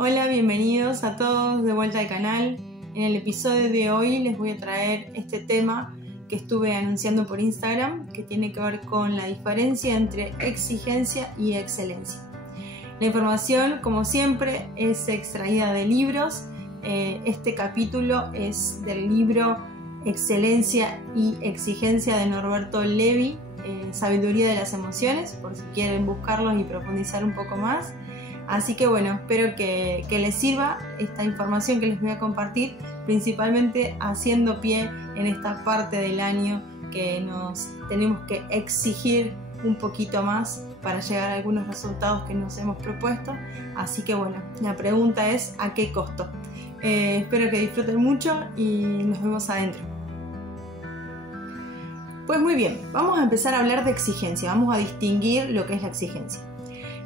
Hola, bienvenidos a todos de vuelta al canal. En el episodio de hoy les voy a traer este tema que estuve anunciando por Instagram, que tiene que ver con la diferencia entre exigencia y excelencia. La información, como siempre, es extraída de libros. Este capítulo es del libro Excelencia y Exigencia de Norberto Levi, Sabiduría de las Emociones, por si quieren buscarlos y profundizar un poco más. Así que bueno, espero que les sirva esta información que les voy a compartir, principalmente haciendo pie en esta parte del año que nos tenemos que exigir un poquito más para llegar a algunos resultados que nos hemos propuesto. Así que bueno, la pregunta es ¿a qué costo? Espero que disfruten mucho y nos vemos adentro. Pues muy bien, vamos a empezar a hablar de exigencia, vamos a distinguir lo que es la exigencia.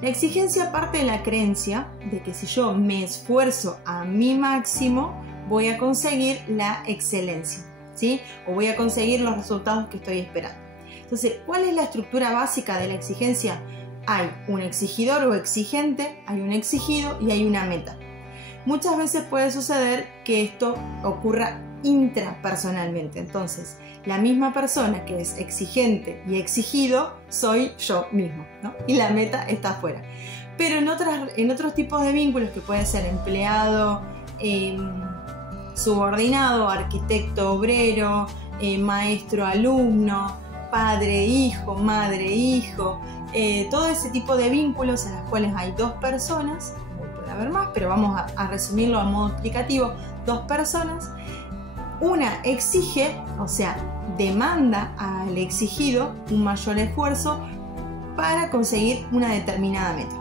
La exigencia parte de la creencia de que si yo me esfuerzo a mi máximo, voy a conseguir la excelencia, ¿sí? O voy a conseguir los resultados que estoy esperando. Entonces, ¿cuál es la estructura básica de la exigencia? Hay un exigidor o exigente, hay un exigido y hay una meta. Muchas veces puede suceder que esto ocurra intrapersonalmente. Entonces, la misma persona que es exigente y exigido soy yo mismo, ¿no? Y la meta está afuera. Pero en otros tipos de vínculos, que puede ser empleado, subordinado, arquitecto, obrero, maestro, alumno, padre, hijo, madre, hijo, todo ese tipo de vínculos en los cuales hay dos personas, puede haber más, pero vamos a resumirlo a modo explicativo, dos personas. Una exige, o sea, demanda al exigido un mayor esfuerzo para conseguir una determinada meta.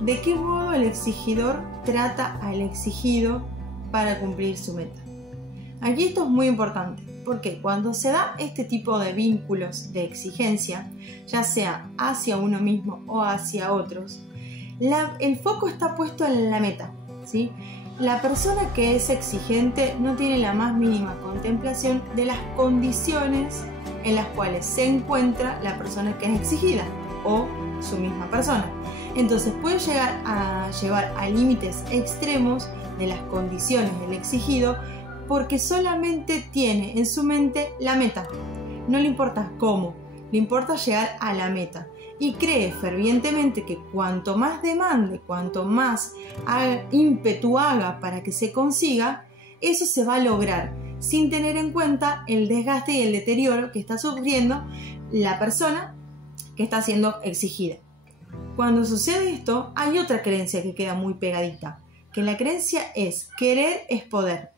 ¿De qué modo el exigidor trata al exigido para cumplir su meta? Aquí esto es muy importante, porque cuando se da este tipo de vínculos de exigencia, ya sea hacia uno mismo o hacia otros, el foco está puesto en la meta, ¿sí? La persona que es exigente no tiene la más mínima contemplación de las condiciones en las cuales se encuentra la persona que es exigida o su misma persona. Entonces puede llegar a llevar a límites extremos de las condiciones del exigido porque solamente tiene en su mente la meta. No le importa cómo, le importa llegar a la meta. Y cree fervientemente que cuanto más demande, cuanto más ímpetu haga para que se consiga, eso se va a lograr, sin tener en cuenta el desgaste y el deterioro que está sufriendo la persona que está siendo exigida. Cuando sucede esto, hay otra creencia que queda muy pegadita, que la creencia es querer es poder.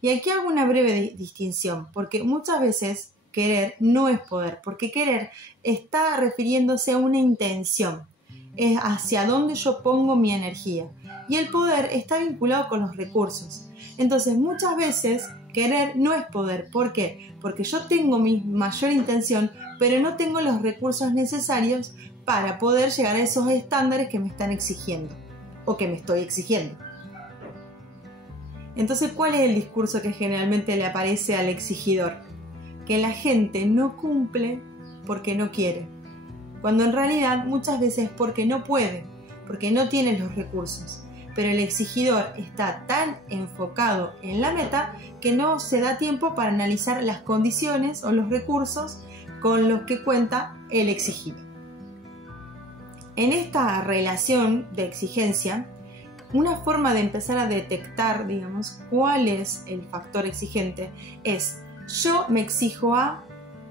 Y aquí hago una breve distinción, porque muchas veces querer no es poder, porque querer está refiriéndose a una intención, es hacia dónde yo pongo mi energía. Y el poder está vinculado con los recursos. Entonces muchas veces querer no es poder. ¿Por qué? Porque yo tengo mi mayor intención, pero no tengo los recursos necesarios para poder llegar a esos estándares que me están exigiendo o que me estoy exigiendo. Entonces, ¿cuál es el discurso que generalmente le aparece al exigidor? Que la gente no cumple porque no quiere, cuando en realidad muchas veces es porque no puede, porque no tiene los recursos. Pero el exigidor está tan enfocado en la meta que no se da tiempo para analizar las condiciones o los recursos con los que cuenta el exigido. En esta relación de exigencia, una forma de empezar a detectar, digamos, cuál es el factor exigente es: yo me exijo A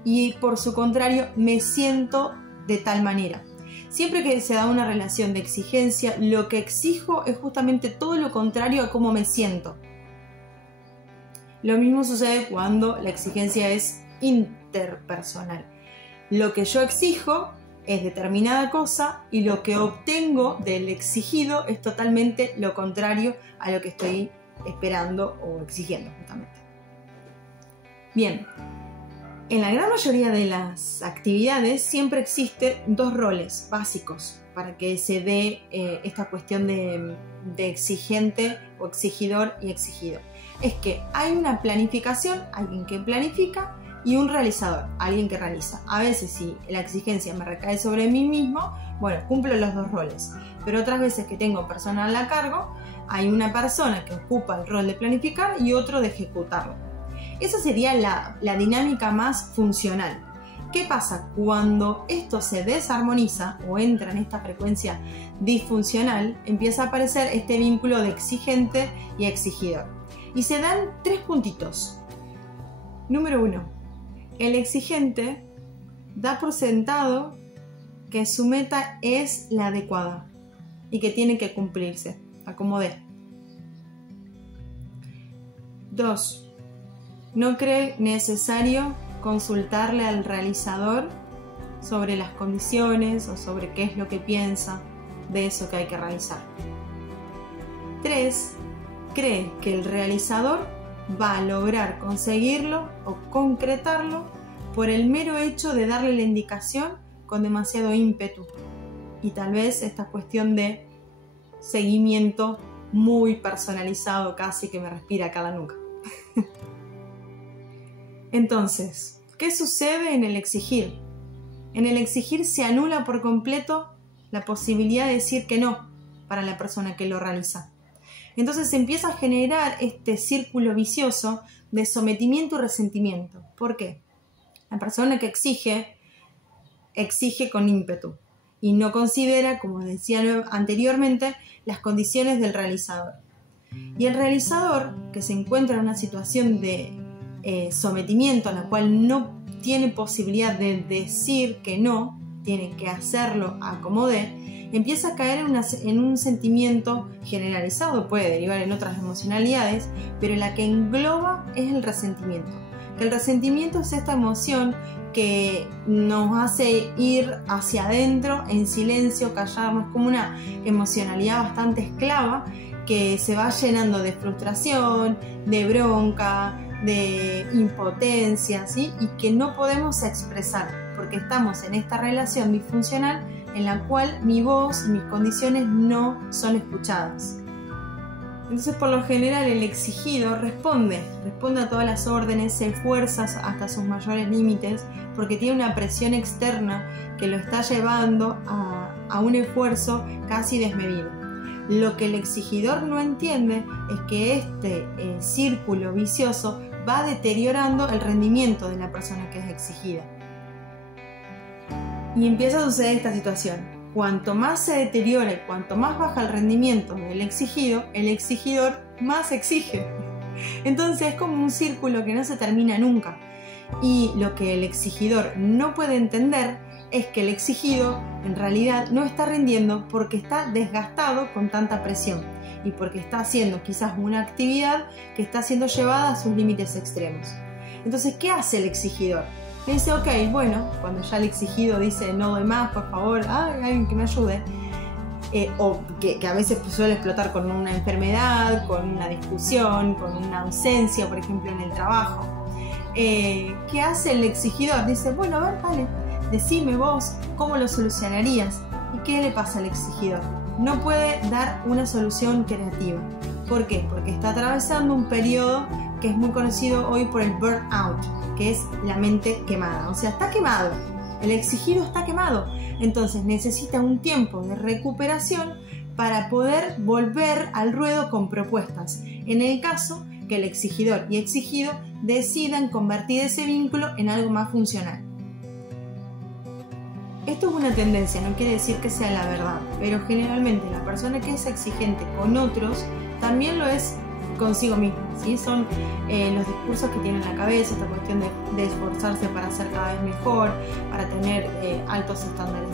y por su contrario me siento de tal manera. Siempre que se da una relación de exigencia, lo que exijo es justamente todo lo contrario a cómo me siento. Lo mismo sucede cuando la exigencia es interpersonal. Lo que yo exijo es determinada cosa y lo que obtengo del exigido es totalmente lo contrario a lo que estoy esperando o exigiendo justamente. Bien, en la gran mayoría de las actividades siempre existen dos roles básicos para que se dé esta cuestión de exigente o exigidor y exigido. Es que hay una planificación, alguien que planifica, y un realizador, alguien que realiza. A veces si la exigencia me recae sobre mí mismo, bueno, cumplo los dos roles. Pero otras veces que tengo personal a cargo, hay una persona que ocupa el rol de planificar y otro de ejecutarlo. Esa sería la dinámica más funcional. ¿Qué pasa? Cuando esto se desarmoniza o entra en esta frecuencia disfuncional, empieza a aparecer este vínculo de exigente y exigidor. Y se dan 3 puntitos. Número 1. El exigente da por sentado que su meta es la adecuada y que tiene que cumplirse, a como dé. 2. No cree necesario consultarle al realizador sobre las condiciones o sobre qué es lo que piensa de eso que hay que realizar. 3. Cree que el realizador va a lograr conseguirlo o concretarlo por el mero hecho de darle la indicación con demasiado ímpetu y tal vez esta cuestión de seguimiento muy personalizado, casi que me respira acá la nuca. Entonces, ¿qué sucede en el exigir? En el exigir se anula por completo la posibilidad de decir que no para la persona que lo realiza. Entonces se empieza a generar este círculo vicioso de sometimiento y resentimiento. ¿Por qué? La persona que exige con ímpetu y no considera, como decía anteriormente, las condiciones del realizador. Y el realizador, que se encuentra en una situación de sometimiento a la cual no tiene posibilidad de decir que no, tiene que hacerlo a como dé, empieza a caer en un sentimiento generalizado, puede derivar en otras emocionalidades, pero la que engloba es el resentimiento. Que el resentimiento es esta emoción que nos hace ir hacia adentro en silencio, callarnos, como una emocionalidad bastante esclava que se va llenando de frustración, de bronca, de impotencia, ¿sí? Y que no podemos expresar porque estamos en esta relación disfuncional en la cual mi voz y mis condiciones no son escuchadas. Entonces, por lo general, el exigido responde a todas las órdenes, se esfuerza hasta sus mayores límites porque tiene una presión externa que lo está llevando a un esfuerzo casi desmedido. Lo que el exigidor no entiende es que este círculo vicioso va deteriorando el rendimiento de la persona que es exigida. Y empieza a suceder esta situación. Cuanto más se deteriora y cuanto más baja el rendimiento del exigido, el exigidor más exige. Entonces es como un círculo que no se termina nunca. Y lo que el exigidor no puede entender es que el exigido en realidad no está rindiendo porque está desgastado con tanta presión y porque está haciendo quizás una actividad que está siendo llevada a sus límites extremos. Entonces, ¿qué hace el exigidor? Le dice, ok, bueno, cuando ya el exigido dice no doy más, por favor, hay alguien que me ayude, o que a veces suele explotar con una enfermedad, con una discusión, con una ausencia, por ejemplo, en el trabajo. ¿Qué hace el exigidor? Dice, bueno, a ver, vale, decime vos cómo lo solucionarías. ¿Y qué le pasa al exigidor? No puede dar una solución creativa. ¿Por qué? Porque está atravesando un periodo que es muy conocido hoy por el burnout, que es la mente quemada. O sea, está quemado. El exigido está quemado. Entonces necesita un tiempo de recuperación para poder volver al ruedo con propuestas. En el caso que el exigidor y exigido decidan convertir ese vínculo en algo más funcional. Esto es una tendencia, no quiere decir que sea la verdad, pero generalmente la persona que es exigente con otros también lo es consigo misma, ¿sí? Son los discursos que tiene en la cabeza, esta cuestión de esforzarse para ser cada vez mejor, para tener altos estándares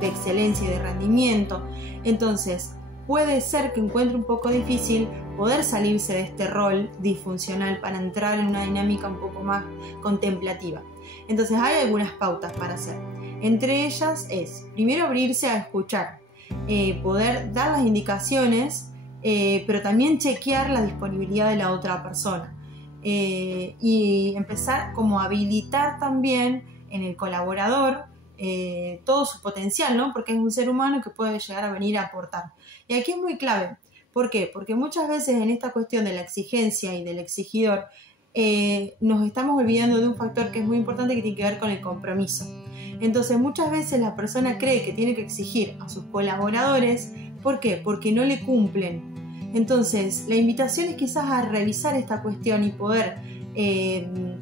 de excelencia y de rendimiento. Entonces, puede ser que encuentre un poco difícil poder salirse de este rol disfuncional para entrar en una dinámica un poco más contemplativa. Entonces, hay algunas pautas para hacer. Entre ellas es, primero, abrirse a escuchar, poder dar las indicaciones, pero también chequear la disponibilidad de la otra persona y empezar como a habilitar también en el colaborador todo su potencial, ¿no? Porque es un ser humano que puede llegar a venir a aportar. Y aquí es muy clave. ¿Por qué? Porque muchas veces en esta cuestión de la exigencia y del exigidor, nos estamos olvidando de un factor que es muy importante, que tiene que ver con el compromiso. Entonces muchas veces la persona cree que tiene que exigir a sus colaboradores. ¿Por qué? Porque no le cumplen. Entonces la invitación es quizás a revisar esta cuestión y poder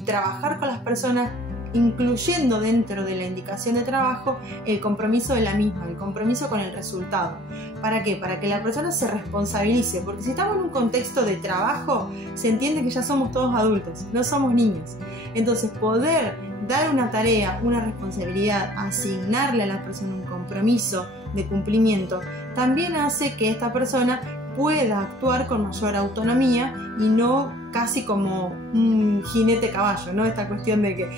trabajar con las personas, incluyendo dentro de la indicación de trabajo el compromiso de la misma, el compromiso con el resultado. ¿Para qué? Para que la persona se responsabilice, porque si estamos en un contexto de trabajo, se entiende que ya somos todos adultos, no somos niños. Entonces poder dar una tarea, una responsabilidad, asignarle a la persona un compromiso de cumplimiento, también hace que esta persona pueda actuar con mayor autonomía y no casi como un jinete caballo, ¿no? Esta cuestión de que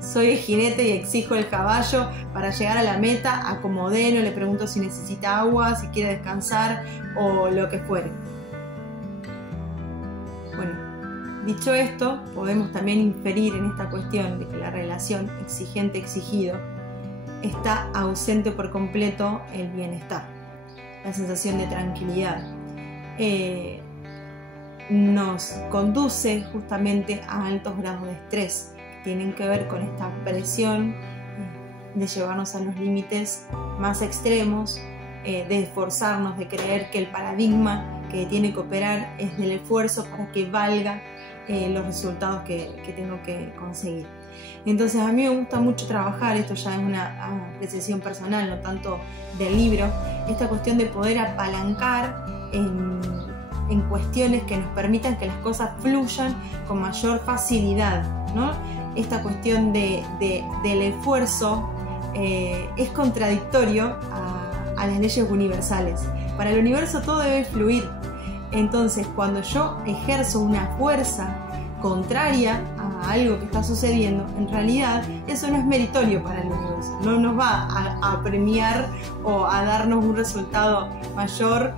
soy el jinete y exijo el caballo para llegar a la meta, acomodé, no le pregunto si necesita agua, si quiere descansar o lo que fuere. Bueno, dicho esto, podemos también inferir en esta cuestión de que la relación exigente-exigido está ausente por completo el bienestar, la sensación de tranquilidad. Nos conduce justamente a altos grados de estrés, tienen que ver con esta presión de llevarnos a los límites más extremos, de esforzarnos, de creer que el paradigma que tiene que operar es del esfuerzo para que valga los resultados que tengo que conseguir. Entonces a mí me gusta mucho trabajar, esto ya es una apreciación personal, no tanto del libro, esta cuestión de poder apalancar en cuestiones que nos permitan que las cosas fluyan con mayor facilidad, ¿no? Esta cuestión del esfuerzo es contradictorio a las leyes universales. Para el universo todo debe fluir. Entonces, cuando yo ejerzo una fuerza contraria a algo que está sucediendo, en realidad eso no es meritorio para el universo. No nos va a premiar o a darnos un resultado mayor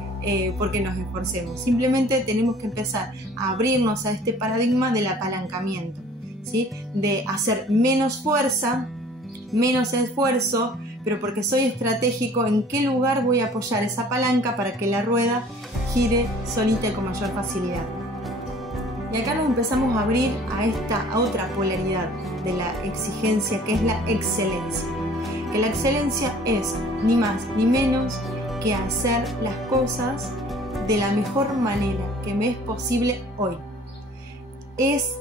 porque nos esforcemos. Simplemente tenemos que empezar a abrirnos a este paradigma del apalancamiento, ¿sí? De hacer menos fuerza, menos esfuerzo, pero porque soy estratégico en qué lugar voy a apoyar esa palanca para que la rueda gire solita y con mayor facilidad. Y acá nos empezamos a abrir a esta otra polaridad de la exigencia, que es la excelencia. Que la excelencia es ni más ni menos que hacer las cosas de la mejor manera que me es posible hoy. Es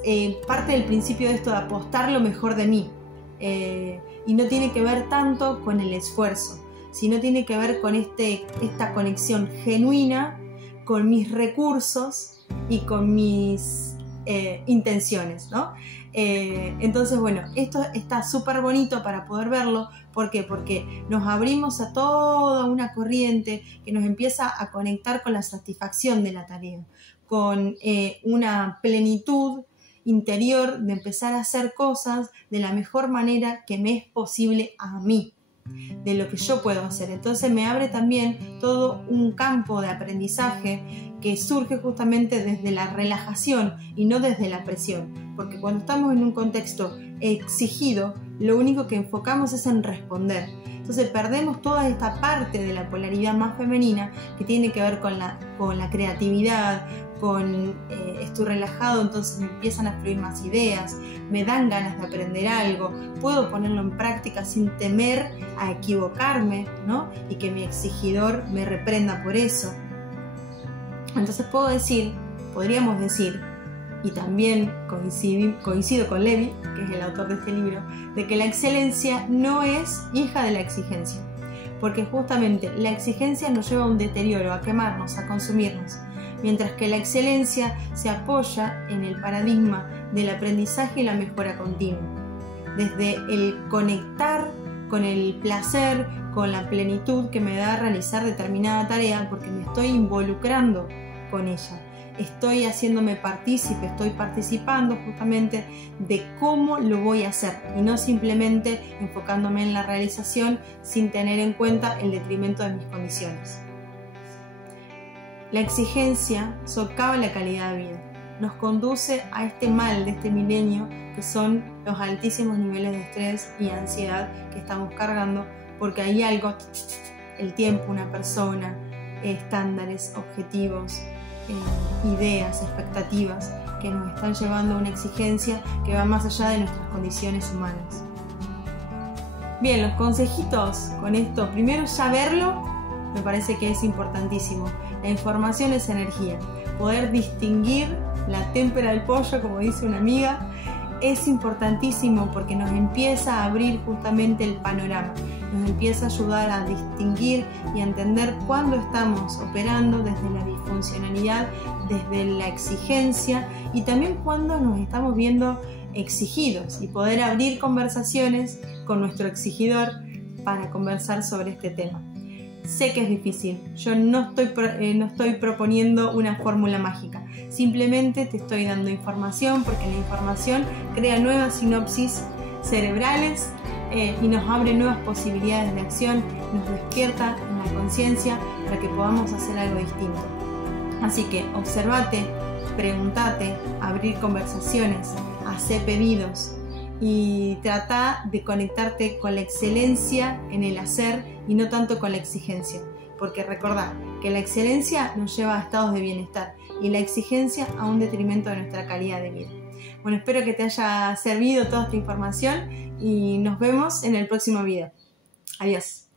parte del principio de esto de apostar lo mejor de mí. Y no tiene que ver tanto con el esfuerzo, sino tiene que ver con esta conexión genuina con mis recursos y con mis intenciones, ¿no? Entonces, bueno, esto está súper bonito para poder verlo. ¿Por qué? Porque nos abrimos a toda una corriente que nos empieza a conectar con la satisfacción de la tarea, con una plenitud interior de empezar a hacer cosas de la mejor manera que me es posible a mí, de lo que yo puedo hacer. Entonces me abre también todo un campo de aprendizaje que surge justamente desde la relajación y no desde la presión, porque cuando estamos en un contexto exigido, lo único que enfocamos es en responder. Entonces perdemos toda esta parte de la polaridad más femenina que tiene que ver con la creatividad, con estoy relajado, entonces me empiezan a fluir más ideas, me dan ganas de aprender algo, puedo ponerlo en práctica sin temer a equivocarme, ¿no? Y que mi exigidor me reprenda por eso. Entonces podríamos decir, y también coincido con Levi, que es el autor de este libro, de que la excelencia no es hija de la exigencia, porque justamente la exigencia nos lleva a un deterioro, a quemarnos, a consumirnos, mientras que la excelencia se apoya en el paradigma del aprendizaje y la mejora continua, desde el conectar con el placer, con la plenitud que me da realizar determinada tarea, porque me estoy involucrando con ella, estoy haciéndome partícipe, estoy participando justamente de cómo lo voy a hacer y no simplemente enfocándome en la realización sin tener en cuenta el detrimento de mis condiciones. La exigencia socava la calidad de vida, nos conduce a este mal de este milenio que son los altísimos niveles de estrés y ansiedad que estamos cargando, porque hay algo, el tiempo, una persona, estándares, objetivos, ideas, expectativas que nos están llevando a una exigencia que va más allá de nuestras condiciones humanas. Bien, los consejitos con esto, primero saberlo, me parece que es importantísimo. La información es energía. Poder distinguir la témpera del pollo, como dice una amiga, es importantísimo porque nos empieza a abrir justamente el panorama, nos empieza a ayudar a distinguir y a entender cuándo estamos operando desde la disfuncionalidad, desde la exigencia y también cuándo nos estamos viendo exigidos y poder abrir conversaciones con nuestro exigidor para conversar sobre este tema. Sé que es difícil, yo no estoy proponiendo una fórmula mágica, simplemente te estoy dando información porque la información crea nuevas sinapsis cerebrales y nos abre nuevas posibilidades de acción, nos despierta en la conciencia para que podamos hacer algo distinto. Así que observate, pregúntate, abrir conversaciones, hacer pedidos y trata de conectarte con la excelencia en el hacer y no tanto con la exigencia, porque recordá que la excelencia nos lleva a estados de bienestar y la exigencia a un detrimento de nuestra calidad de vida. Bueno, espero que te haya servido toda esta información y nos vemos en el próximo video. Adiós.